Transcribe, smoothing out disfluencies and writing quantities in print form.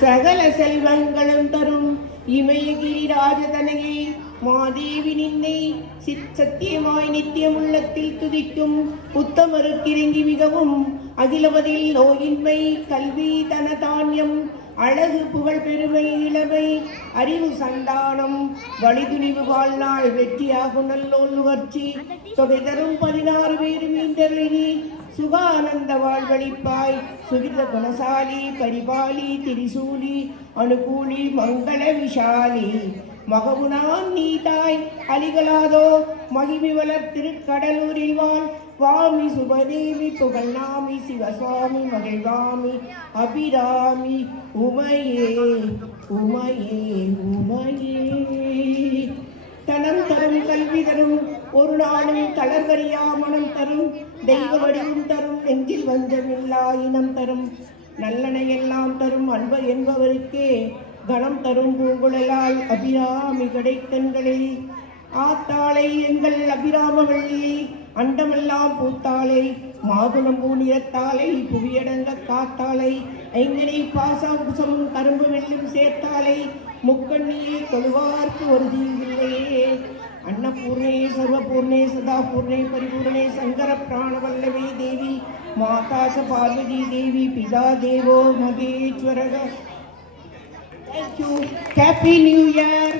சகல செல்வங்களும் தரும் இமயகிரி ராஜதனையை மாதேவி நின்னை சத்தியமாய் நித்தியம் உள்ளத்தில் துதிக்கும் உத்தமருக்கிறங்கி மிகவும் அகிலவதில் நோயின்மை கல்வி தனதானியம் அழகு புகழ் பெருமை இளமை அறிவு சந்தானம் வழிதுணிவு வாழ்நாள் வெற்றியாகும் நல்லோல் நுகர்ச்சி தொகை தரும் 16 பேரு மீண்டலினி சுகானந்த வாழ்வழிப்பாய் சுகித குணசாலி பரிபாலி திரிசூலி அனுகூலி மங்கள விஷாலி மகவுனாம் நீதாய் அலிகளாதோ மகிமி வளர் திருக்கடலூரில் வாழ் வாமி சுபதேவி புகழ்நாமி சிவசுவாமி மகிழ்வாமி அபிராமி உமையே உமையே உமையே. தனம் தரும் கல்வி தரும் ஒரு நாளும் தளர்வறியா மனம் தரும் தெய்வ வடிவும் தரும் நெஞ்சில் வஞ்சமில்லா இனம் தரும் நல்லனை எல்லாம் தரும் அன்பு என்பவருக்கே கணம் தரும் பூங்குழலால் அபிராமி கிடைக்கண்களே. ஆத்தாளை எங்கள் அபிராமவள்ளியை அண்டமெல்லாம் பூத்தாளை மாதுளம் பூநிறத்தாளை புவியடங்க காத்தாளை ஐங்கனை பாசாங்குசமும் கரும்பு வெள்ளும் சேர்த்தாளை முக்கண்ணியே கொழுவார்க்கு ஒரு தீங்கில்லையே. अन्नपूर्णे सर्वपूर्णे सदापूर्णे परिपूर्णे शंकर प्राणवल्लभी देवी माता च पार्वती देवी पिता देवो महेश्वरः. Thank you. Happy New Year.